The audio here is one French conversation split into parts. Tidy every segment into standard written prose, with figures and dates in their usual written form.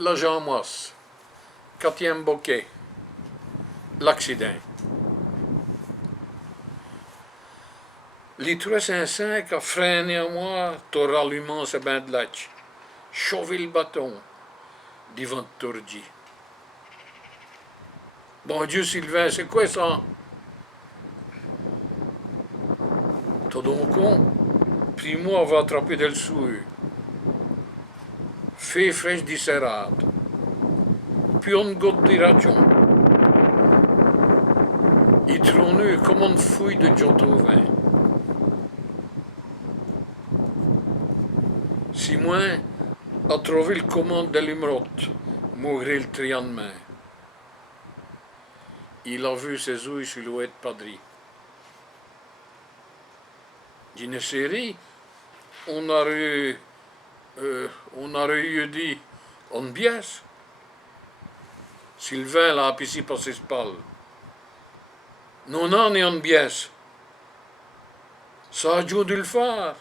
La Jean-Moisse, 4e bouquet, l'accident. Les 305 a freiné à moi, ton rallumant ce bain de lac, chauvé le bâton, devant Tourdi. Bon Dieu Sylvain, c'est quoi ça? T'as donc con? Primo aveva attrapé del suo. Fait fraîche disserrate. Puis on goûte de raton. Il trôneux comme une fouille de Giottovin. Simon a trouvé le commande de l'Imrotte, mourir le trian de main. Il a vu ses ouilles sur l'ouette padri. D'une série, on aurait eu dit en biais. Sylvain l'a appuyé par ses spalles. Non, est en biais. Ça a dû le faire.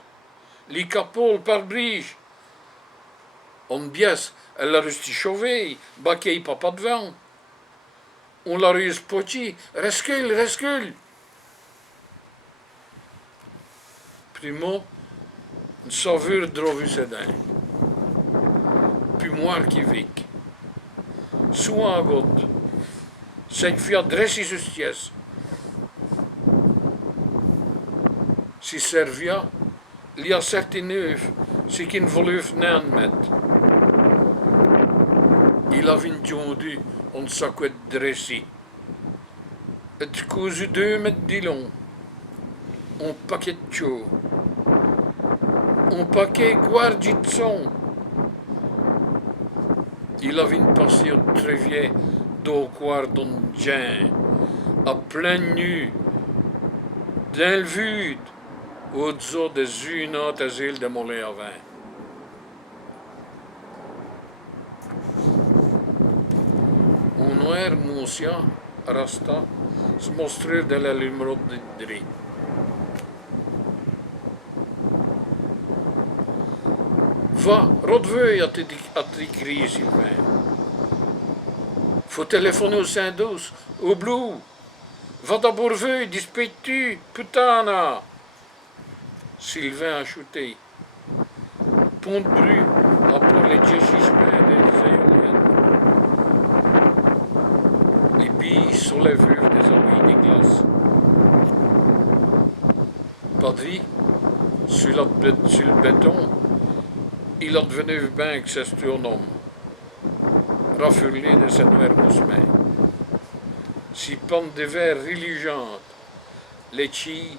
Les capoles par brige. En biais, elle l'a resté chauvé, baqué papa devant. On l'a reçu pochi, rescule. Primo, une savure drovu ses dents. Puis moi qui vic. Souvent à goutte. C'est fait adresser justice. Si servia, il y a certains neufs, c'est qu'il ne voulait n'en mettre. Il avait entendu on s'acquête dressé. Et cause 2 mètres de long. Un paquet de chaud. Un paquet guardi de son. Il avait une passé au trévier d'au quart d'un gien, à plein nu, d'un vide, au-dessous des unotes îles de mollet à vin. Un noir moussia, rasta, se mostrer de la lumière de dri. Va, redeveuille à t'écrire, Sylvain. Faut téléphoner au Saint-Douce, au Blue. Va d'abord veuille, dispute-tu, putana. Sylvain a chuté. Pont de Bru a pour les djechissements des éoliennes. Les billes sur les vues des amis des glaces. Padri, sur le béton, il a devenu bien que c'est sturnum, raffurlé de sa noire mousmain. Si pente de verre religiante, les chi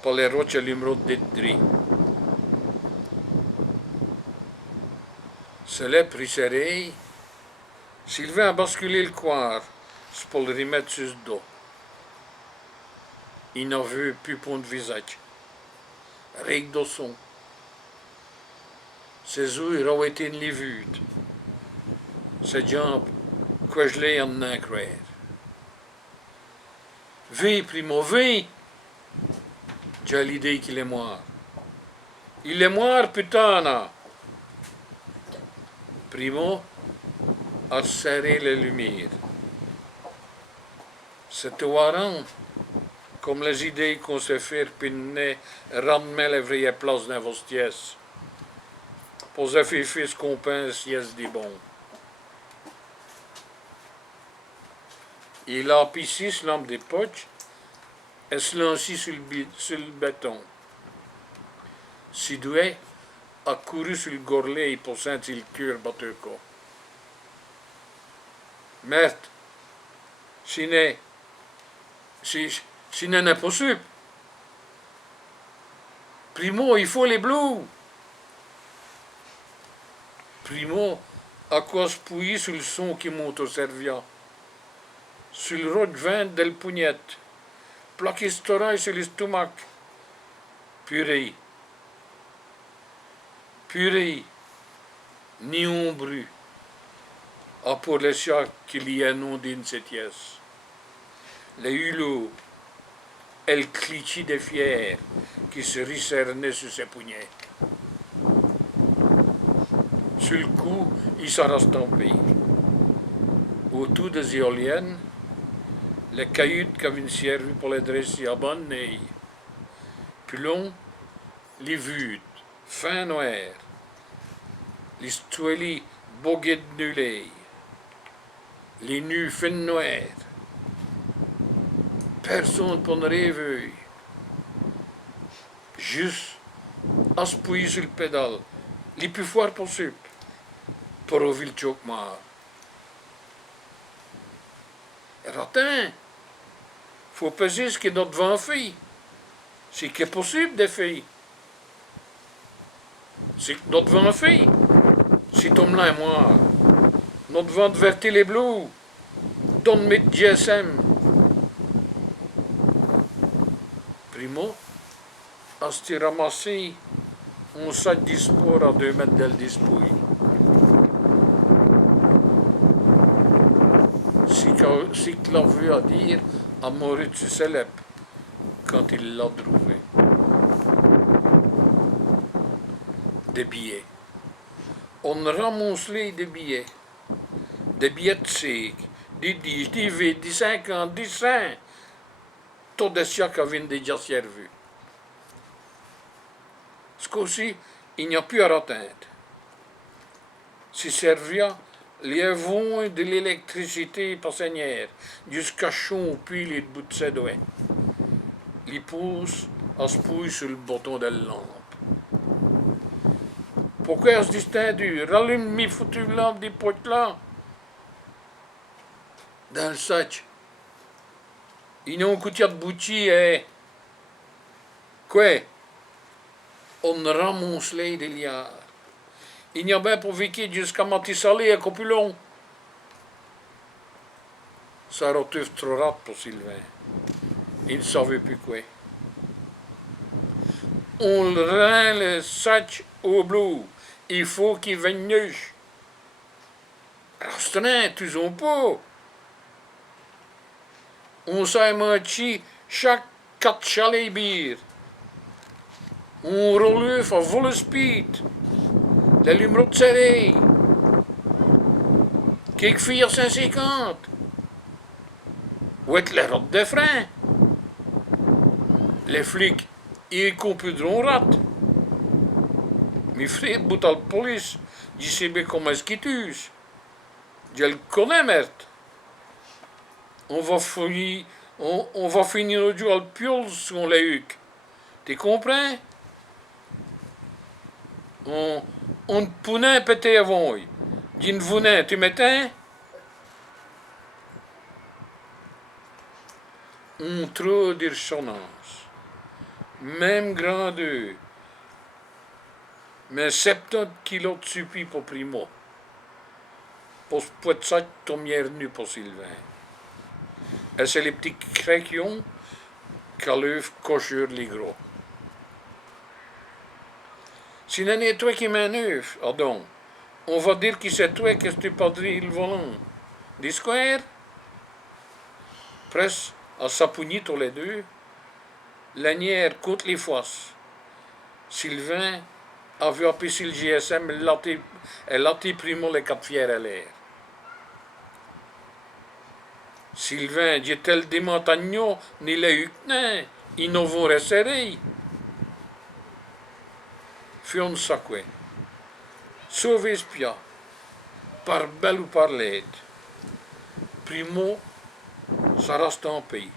par les roches l'émeraude d'étri. C'est là prisseré, Sylvain a basculé le coir, c'est pour le remettre sur le dos. Il n'a vu plus point de visage. Règle de son. Ses yeux ont été livres. Ses jambes, quoi je l'ai en incroire. Vie, Primo, vie! J'ai l'idée qu'il est mort. Il est mort, putain! Primo a serré les lumières. C'était warrant, comme les idées qu'on se fait pinner, ramener les vraies places dans vos pièces. Pour se faire ce qu'on pense, yes, des bons. Il a pissé ce lampe des poches et se lancé sur le béton. Sidoué a couru sur le gourlet pour sentir le cœur battre quoi. Merde, si n'est pas possible. Primo, il faut les blues. Primo a quoi se pouiller sur le son qui monte au servia. Sur le rod vin del pugnette. Plaqué storaille sur l'estomac. Purée, ni un bruit. À pour les chats qu'il y a non d'une pièce. Les hulots, elle clichit des fiers qui se ricernaient sur ses poignets. Sur le coup, il s'en reste en pays. Autour des éoliennes, les cahutes qui avaient servi pour les dresser à bonne puis long, les vues, fin noir, les stueli boguet de nulé, les nus fin noir. Personne pour ne rêver. Juste appuyer sur le pédale, les plus fort possible, pour ouvrir le chokmar. Ratin, faut peser ce qui est notre vent fait. C'est qui est possible de faire. C'est notre vent fait. C'est homme-là et moi. Notre vent de verter les bleus. Donne mes GSM. Primo, à se ramasser, on s'est dispo à 2 mètres del dispouille. Si que l'a vu à dire à Maurice Célèbre quand il l'a trouvé. Des billets. On ramasse les des billets. Des billets de SIG, des 10, des 20, des 50, des 100. Tout des siècles avaient déjà servi. Ce coup-ci, il n'y a plus à attendre. Si servia les vents de l'électricité passagnère jusqu'à chaud puis les bouts de ses doigts. Les pouces à se pouiller sur le bouton de la lampe. Pourquoi est-ce distindu? Rallume mes foutues lampes des potes là. Dans le sac. Ils ont un couteau de bouti et. Quoi? On ramasse les liards. Il n'y a bien pour vécu jusqu'à Matissalé à Copulon. Ça retrouve trop rap pour Sylvain. Il ne savait plus quoi. On rend le sac au bleu. Il faut qu'il vienne nuche. Restreint, tous ont pas. On s'est menti chaque 4 chalets bières. On relève à volle speed. Les numéros de série. Quelques filles à 150. Où est les routes de frein? Les flics, ils comprendront rat. Mes frères, bout à la police, je sais bien comment est-ce qu'ils tuent. Je le connais, merde. On va finir le jour à le piole si on l'a eu. Tu comprends? On pouvait péter avant. D'une venait, tu m'éteins? On trouve des ressonances. Même grandeur. Mais 70 kilos de suffit pour Primo. Pour être ça, tomber nu pour Sylvain. Et c'est les petits crayons qu'allèvent cocheur les gros. Si ce n'est toi qui manœuvre, donc, on va dire que c'est toi qui tu pas le volant. Des squares? Presque à s'appuyer tous les deux. Lanière contre les fosses. Sylvain avait appuyé le GSM et l'a Primo les 4 fiers à l'air. Sylvain dit-elle des montagnes, ni les hucnins, ils ne vont resserrer. Fion ça quoi. Sauver spia, par belle ou par laide. Primo, ça reste en pays.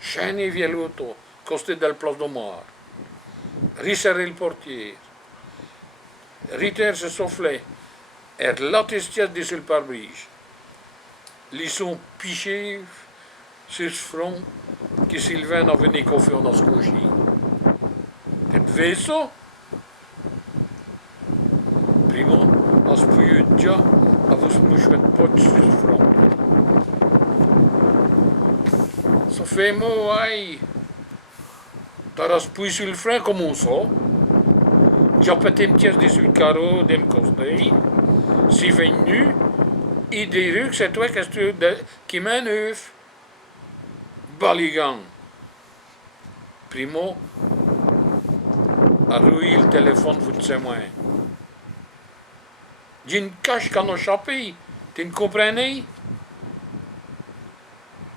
Chaîne via l'auto, costé de la place de mort. Risserrer le portier. Ritter se soufflait, et l'attestation de sur le pare-brise. Ils sont pichés sur ce front que Sylvain avait né confiant dans ce coucher. Tu fais ça? Primo, à ce puits de déjà, à vous moucher de pote sur ce front. Ça fait mot, aïe. T'as raspouillé sur le frein comme on ça. J'ai pété une pièce sur le carreau d'un côté. C'est venu. Il dit que c'est toi qui manœuvre. Baligan. Primo a rouillé le téléphone pour ses moyens. D'une cache qu'on a échappé. Tu comprenez?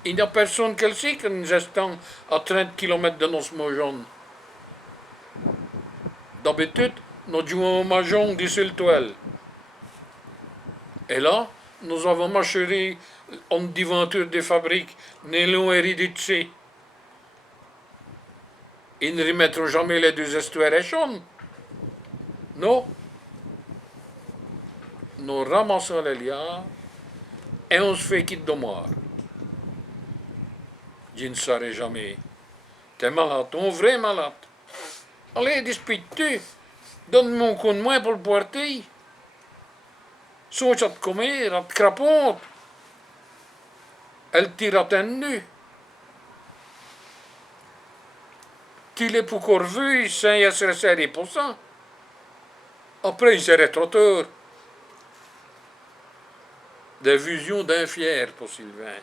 Il n'y a personne qui le sait que nous estons à 30 km de nos mojons. D'habitude, nous jouons au mahjong du Sultoel. Et là, nous avons marché en devanture des fabriques, nylon et ridici. Ils ne remettront jamais les deux estuaires non. Nous ramassons les liards et on se fait quitte de mort. Je ne saurais jamais. T'es malade, un vrai malade. Allez, dispute-tu. Donne-moi un coup de main pour le porter. Sois à te comer, à te crapote. Elle tire à tes nu. Tu l'es pour corvue, sans y se resserrer pour ça. Après, il serait trop tard. Des visions d'un fier pour Sylvain.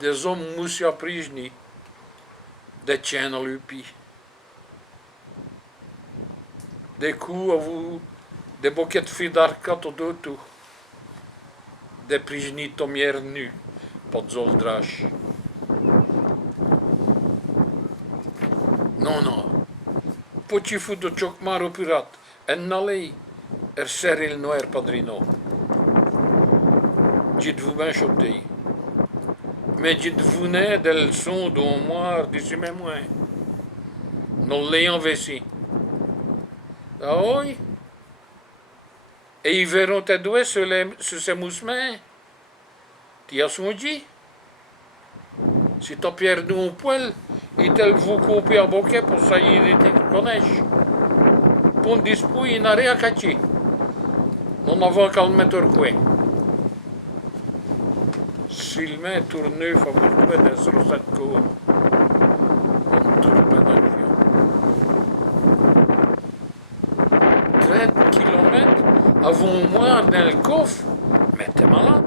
Des hommes moussia prisni. Des tiens à l'upi. Des coups à vous, des bouquets de filles d'arcade au tout. Des prisni tomières nus, pas de zoldrache. Non, non. Petit fou de chocmar au pirate. En n'allez, serrer le noir padrino. Dites-vous bien choté. Mais dites-vous né des leçons d'un mois d'ici même moins. Non l'ayant vessi. Ah oui? Et ils verront tes doigts sur ces moussements. Tu as songé? Si t'as perdu un poil, ils te vous copier à bouquet pour ça ils te connaissent. Pour dispo, il n'a rien à cacher. Non avant qu'à le mettre au coin. Sylvain tourné fabriqué des recettes courtes. On tourne dans l'avion. 30 km avant moi dans le coffre. Mais t'es malade.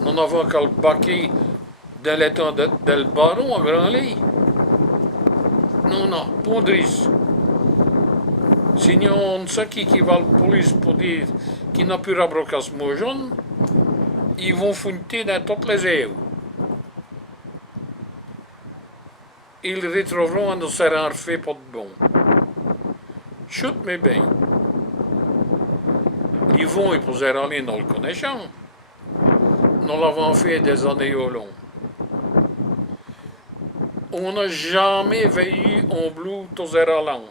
Non avant qu'à le baquer dans l'étang del baron à grand lit. Non, non, pondris. Sinon, on sait qui va la police pour dire qu'il n'a plus rabroquer ce mot jaune. Ils vont fouiller dans toutes les ailes. Ils retrouveront un serrant fait pas de bon. Chut, mais bien. Ils vont y poser aller dans le connaissant. Nous l'avons fait des années au long. On n'a jamais veillé en bleu aux eralans.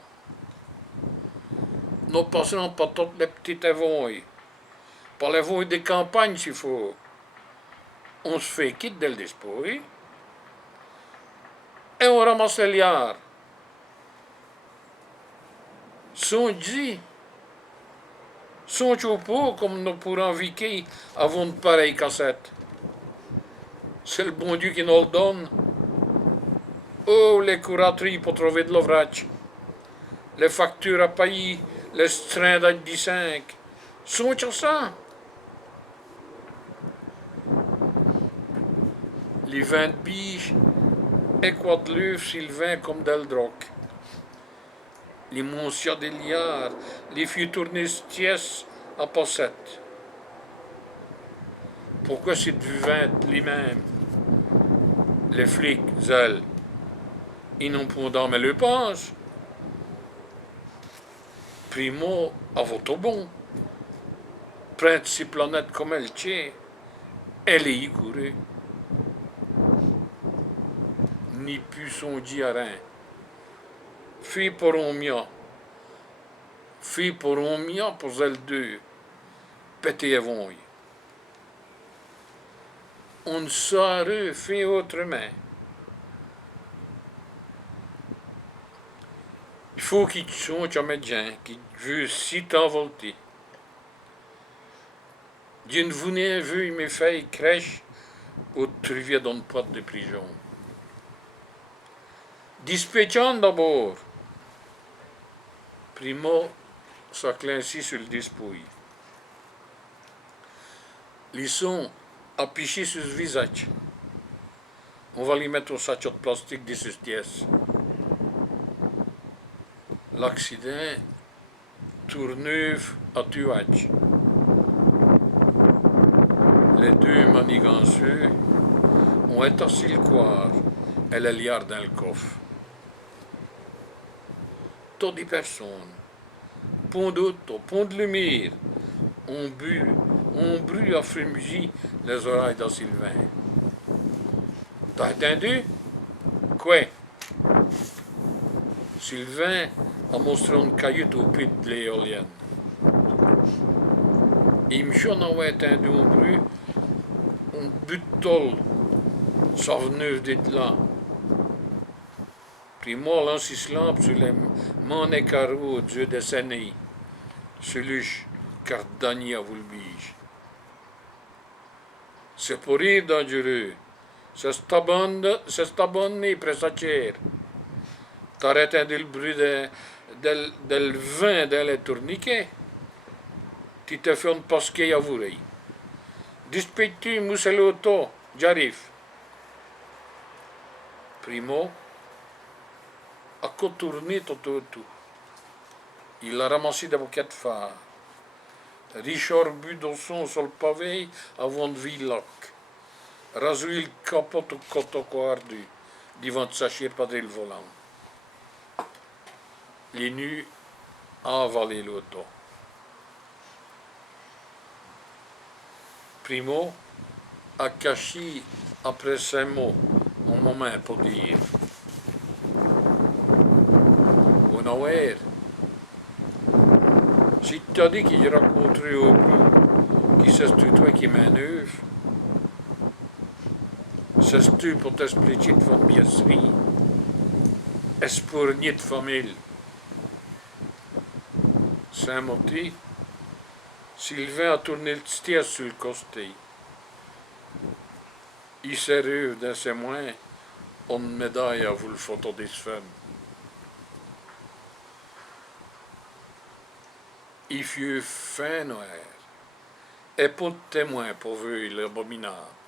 Nous passerons par toutes les petites voies. Par les voies des campagnes s'il faut. On se fait quitte del dispois. Et on ramasse les liards. Sont dit, sont chapeaux comme nous pourrons viquer avant de pareille cassette. C'est le bon Dieu qui nous le donne. Oh, les curateries pour trouver de l'ouvrage. Les factures à payer, les trains d'A5. Sont ça. Les vins de biche et quoi de l'œuf, Sylvain comme d'Eldroc. Les Moncia des liards, les filles tournées tièces à possette. Pourquoi c'est du vin les mêmes? Les flics, elles, ils n'ont pas d'âme le pense. Primo, à votre bon. Prête ces planètes comme elle tient, elle est y courue. Ni plus son dit à rien. Fait pour un mien. Fait pour un mien pour elle deux. Pété avant. On ne saurait faire autrement. Il faut qu'ils sont comédiens, qui veulent si t'envolter. D'une vous n'avez vu mes filles crèche au trivier dans une porte de prison. Dispéchant d'abord. Primo s'acclinci sur le dispouille. Ils sont affichés sur le visage. On va les mettre au sac de plastique de ce pièce. L'accident Tourneuve à Tuach. Les deux maniganceux ont étassé le coir et le liard dans le coffre. Tant de personnes, pont d'auto, pont de lumière, ont bru à frémugir les oreilles de Sylvain. T'as entendu? Quoi? Sylvain a montré une cahute au pied de l'éolienne. Il me j'en avait entendu un bruit, un but de tôle, ça venait d'être là. Puis moi, lance lampe sur les manes carreaux Dieu des années, celui car Dani a voulu bige. C'est pour rire dangereux. C'est abonné prestataire. T'arrêtes le bruit del vin dans les tourniquets. Tu te fais un pasquet à vous. Dispectu, mousseloto, j'arrive. Primo a contourné tout. Il a ramassé des bouquets de phares. Richard but dans son sur le pavé avant de Villac. Rasouille le capot au cotoco ardu, devant de s'acheter pas le volant. Les nus a avalé l'auto. Primo a caché après ces mots un moment pour dire Unaware, si tu as dit qu'il rencontré au bout, qui c'est toi qui manœuvre, c'est tu pour t'expliquer de votre biaiserie, est-ce pour nier de famille. Saint-Moti, Sylvain a tourné le stier sur le costé. Il s'est rêvé dans ses mains une médaille à vous le photo des femmes. Il fut fin noir, et pas de témoin pour voir l'abominable.